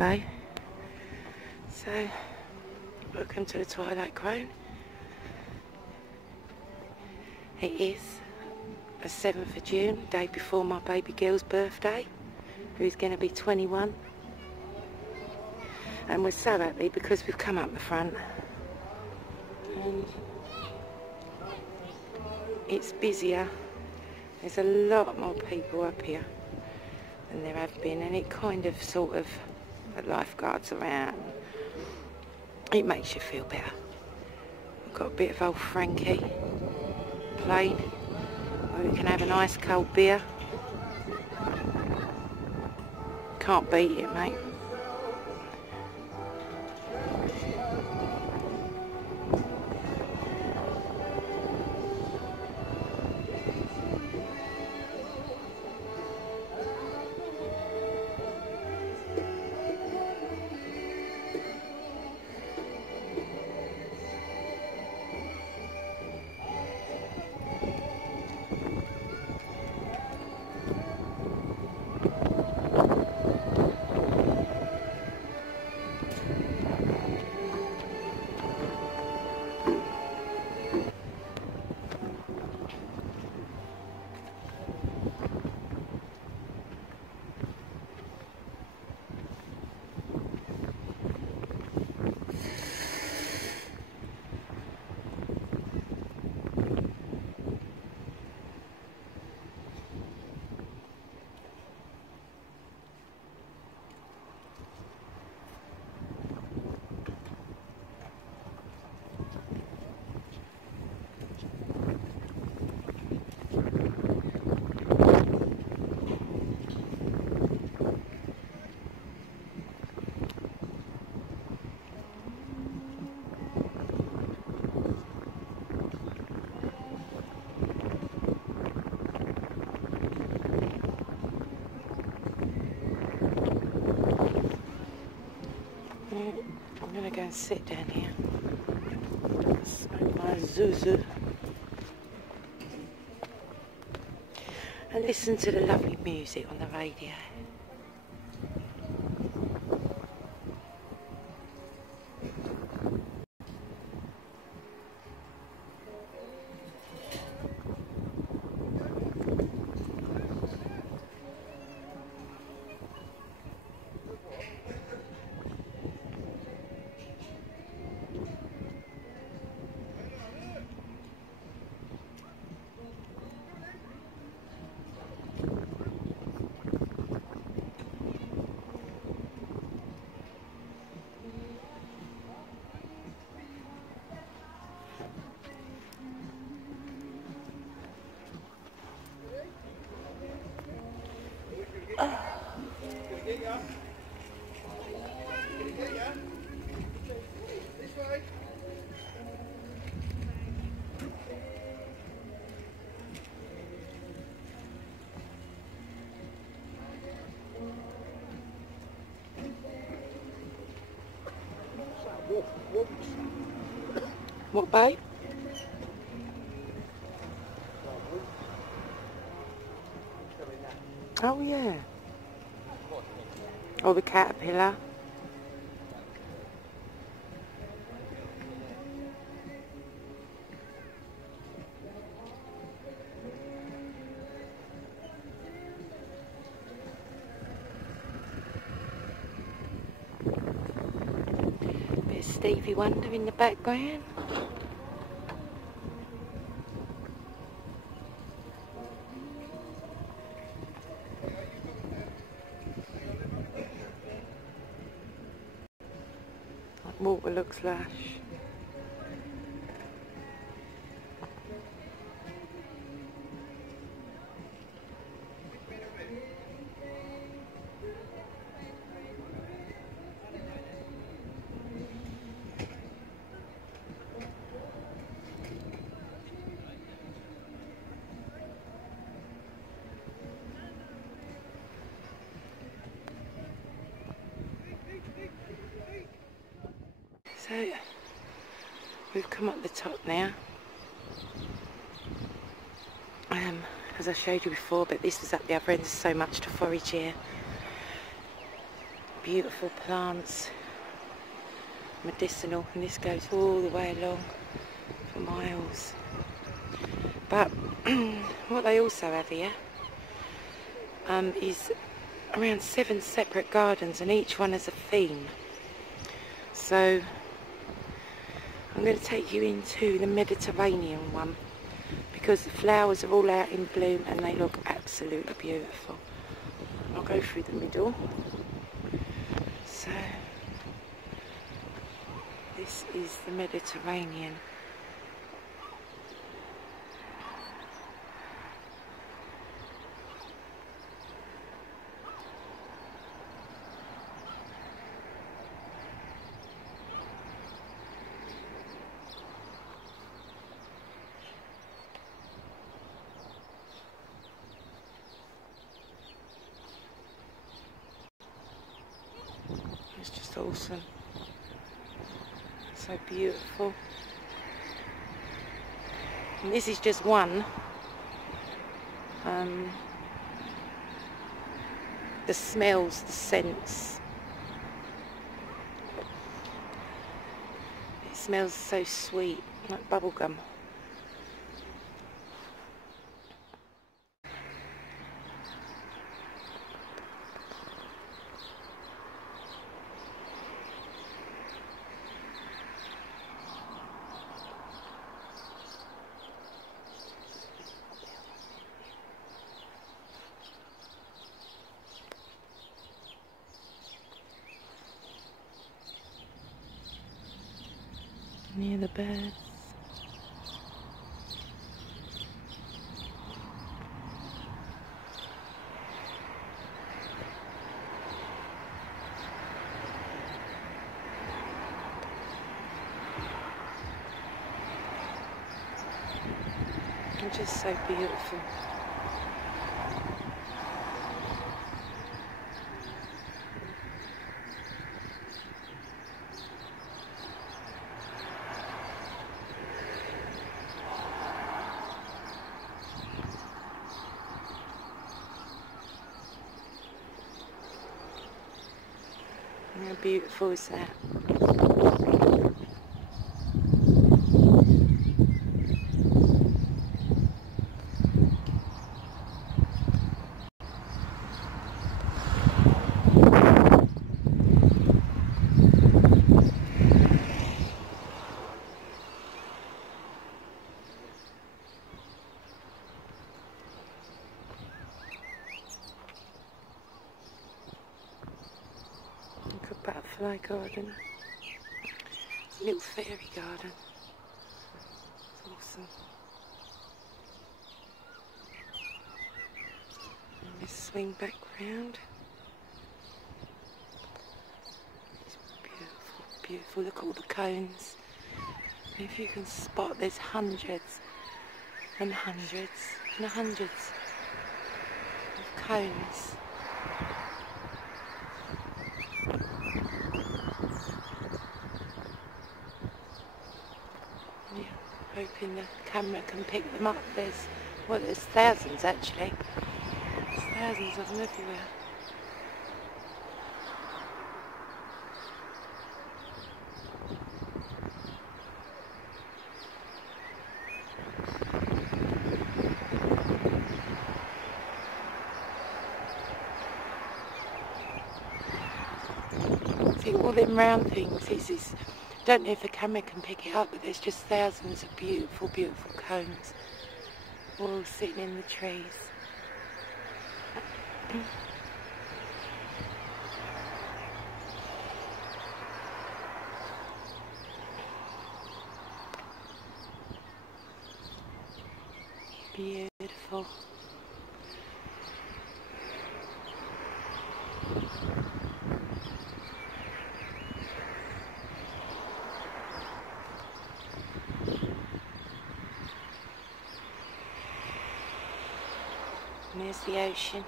babe. So, welcome to the Twilight Crone. It is the 7th of June, day before my baby girl's birthday, who's going to be 21. And we're so happy because we've come up the front. And it's busier. There's a lot more people up here than there have been, and it kind of sort of, the lifeguards around, it makes you feel better. We've got a bit of old Frankie playing where we can have a nice cold beer. Can't beat it, mate. I'm going to go and sit down here, smoke my zuzu, and listen to the lovely music on the radio. What, babe? Oh yeah. Oh, the caterpillar. Bit of Stevie Wonder in the background. Water looks lush. So, we've come up the top now, as I showed you before, but this was at the other end. There's so much to forage here. beautiful plants, medicinal, and this goes all the way along for miles. But what they also have here is around 7 separate gardens, and each one has a theme. So I'm going to take you into the Mediterranean one, because the flowers are all out in bloom and they look absolutely beautiful. I'll go through the middle. So this is the Mediterranean. It's just awesome. So beautiful. And this is just one. The smells, the scents. It smells so sweet, like bubble gum. Near the birds. And just so beautiful. How beautiful is that? Like a butterfly garden. It's a little fairy garden. It's awesome. And just swing back round. It's beautiful, beautiful. Look at all the cones. If you can spot, there's hundreds and hundreds and hundreds of cones. Yeah, hoping the camera can pick them up. There's thousands actually. There's thousands of them everywhere. See, all them round things is don't know if the camera can pick it up, but there's just thousands of beautiful, beautiful cones all sitting in the trees. Beautiful. And there's the ocean.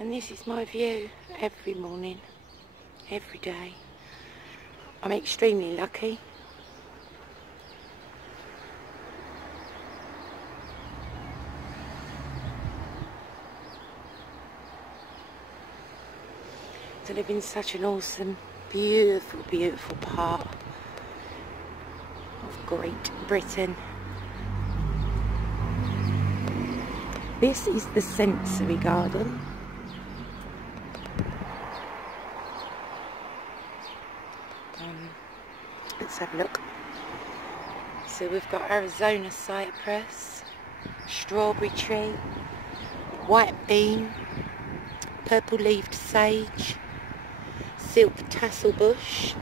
And this is my view every morning, every day. I'm extremely lucky. To live in such an awesome, beautiful, beautiful part of Great Britain. This is the sensory garden. Let's have a look. So we've got Arizona cypress, strawberry tree, white bean, purple-leaved sage, silk tassel bush,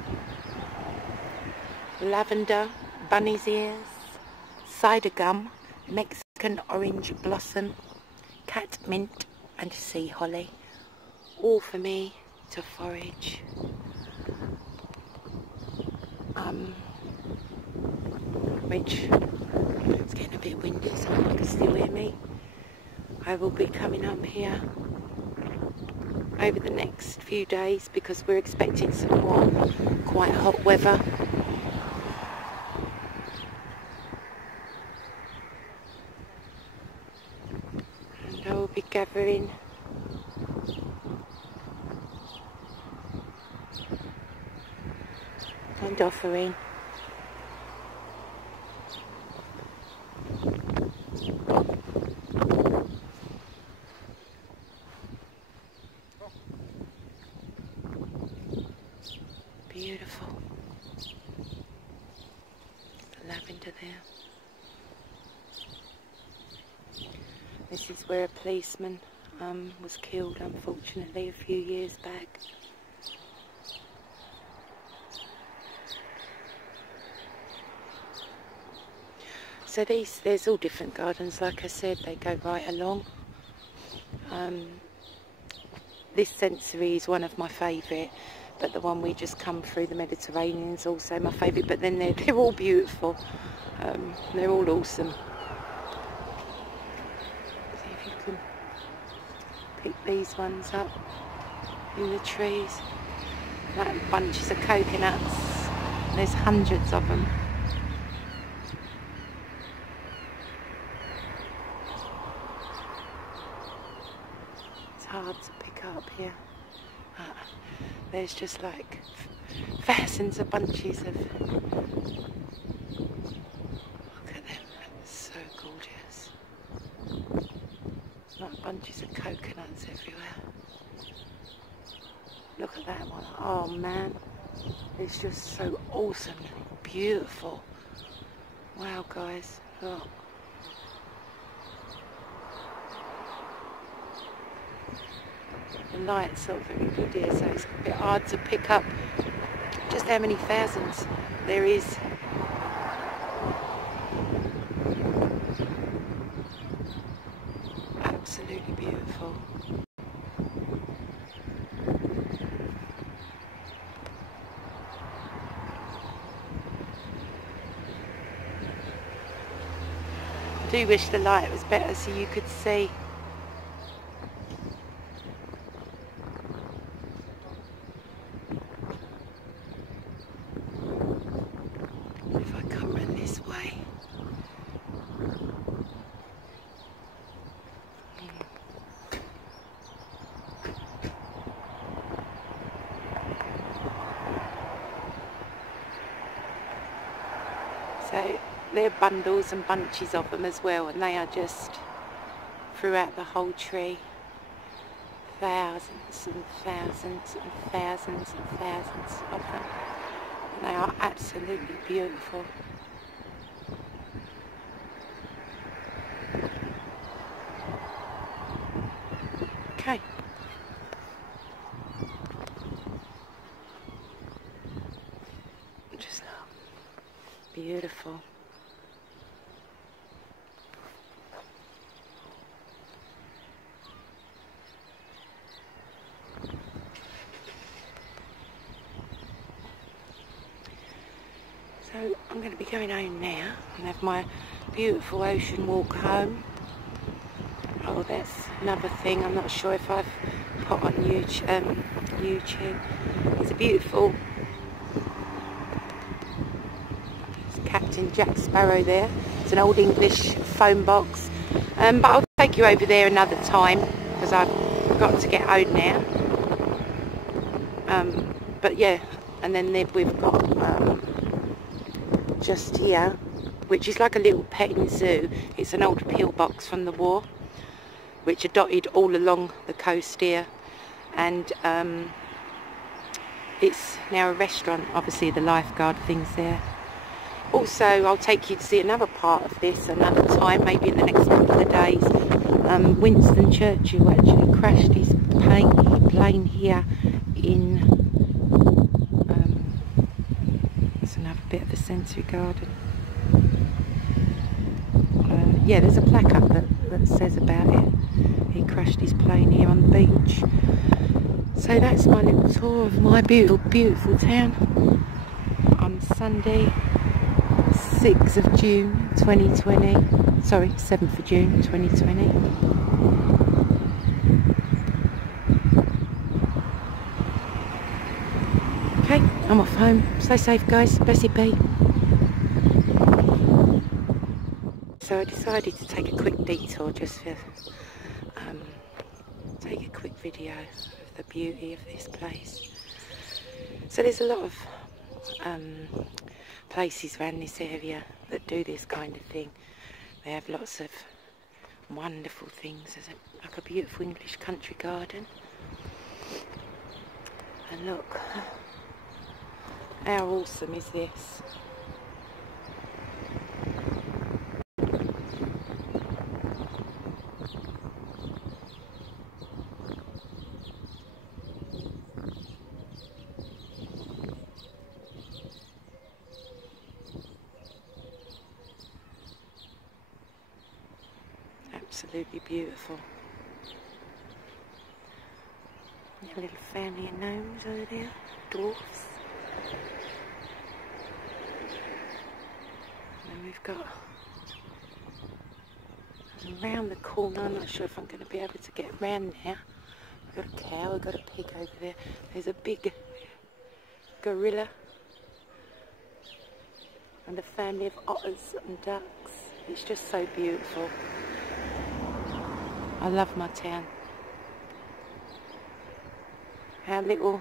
lavender, bunny's ears, cider gum, Mexican orange blossom, cat mint and sea holly, all for me to forage. Which, it's getting a bit windy so you can still hear me. I will be coming up here over the next few days because we're expecting some more quite hot weather. And I will be gathering and offering beautiful. The lavender there. This is where a policeman was killed, unfortunately, a few years back. So there's all different gardens, like I said, they go right along. This sensory is one of my favourite, but the one we just come through the Mediterranean is also my favourite, but then they're all beautiful. They're all awesome. See if you can pick these ones up in the trees. Like bunches of coconuts. There's hundreds of them. Hard to pick up here. There's just like thousands of bunches of, look at them, that's so gorgeous, like bunches of coconuts everywhere. Look at that one. Oh man, it's just so awesomely beautiful. Wow guys, look. The light's not very good here, so it's a bit hard to pick up just how many thousands there is. Absolutely beautiful. I do wish the light was better so you could see. If I come around this way. So there are bundles and bunches of them as well, and they are just throughout the whole tree. Thousands and thousands and thousands and thousands of them. And they are absolutely beautiful. Okay. Just beautiful. So I'm going to be going home now and have my beautiful ocean walk home. Oh, that's another thing. I'm not sure if I've hot on YouTube. It's a beautiful Captain Jack Sparrow there. It's an old English phone box. But I'll take you over there another time because I've got to get home now. But yeah, and then we've got just here, which is like a little petting zoo. It's an old pillbox from the war, which are dotted all along the coast here, and it's now a restaurant. Obviously the lifeguard thing's there. Also, I'll take you to see another part of this another time, maybe in the next couple of days. Winston Churchill actually crashed his plane here in, that's another bit of a sensory garden. Yeah, there's a plaque up that says about it. He crashed his plane here on the beach. So that's my little tour of my beautiful town on Sunday, 6th of June 2020. Sorry, 7th of June 2020. Okay, I'm off home. Stay safe, guys. Blessed be. So I decided to take a quick detour just for take a quick video of the beauty of this place. So there's a lot of places around this area that do this kind of thing. They have lots of wonderful things. There's like a beautiful English country garden. And look, how awesome is this? Absolutely beautiful. A little family of gnomes over there, dwarfs. And we've got around the corner. I'm not sure if I'm going to be able to get around now. We've got a cow, we've got a pig over there. There's a big gorilla and a family of otters and ducks. It's just so beautiful. I love my town. Our little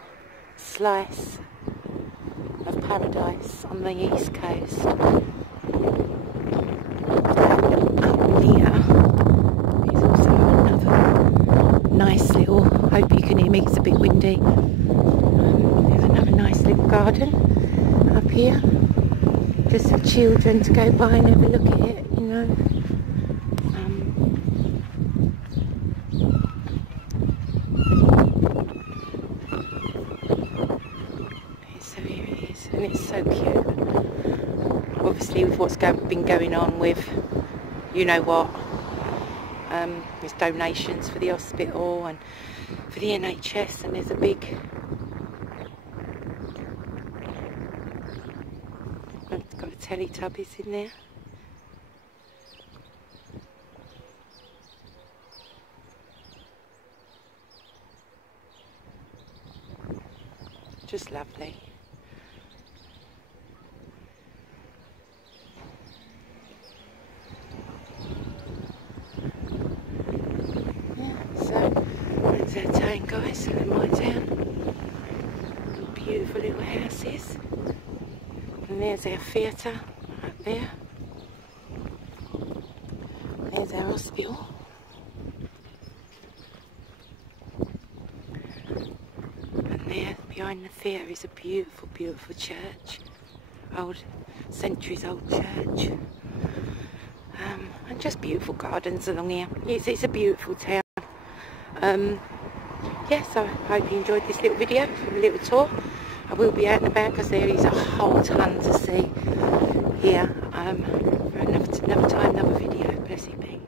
slice of paradise on the east coast. Up here is also another nice little, hope you can hear me, it's a bit windy. There's another nice little garden up here. Just for children to go by and have a look at it, you know. So here it is, and it's so cute. Obviously with what's been going on with, you know what, there's donations for the hospital and for the NHS, and there's a big, it's got a Teletubbies in there. Just lovely. Yeah, so that's our town, guys, in my town. Beautiful little houses. And there's our theatre up there. There's our hospital. And there, behind the theatre, is a beautiful, beautiful church. Centuries old church. And just beautiful gardens along here. It's a beautiful town. Yes, I hope you enjoyed this little video, a little tour. I will be out and about because there is a whole ton to see here. For another time, another video. Blessed be.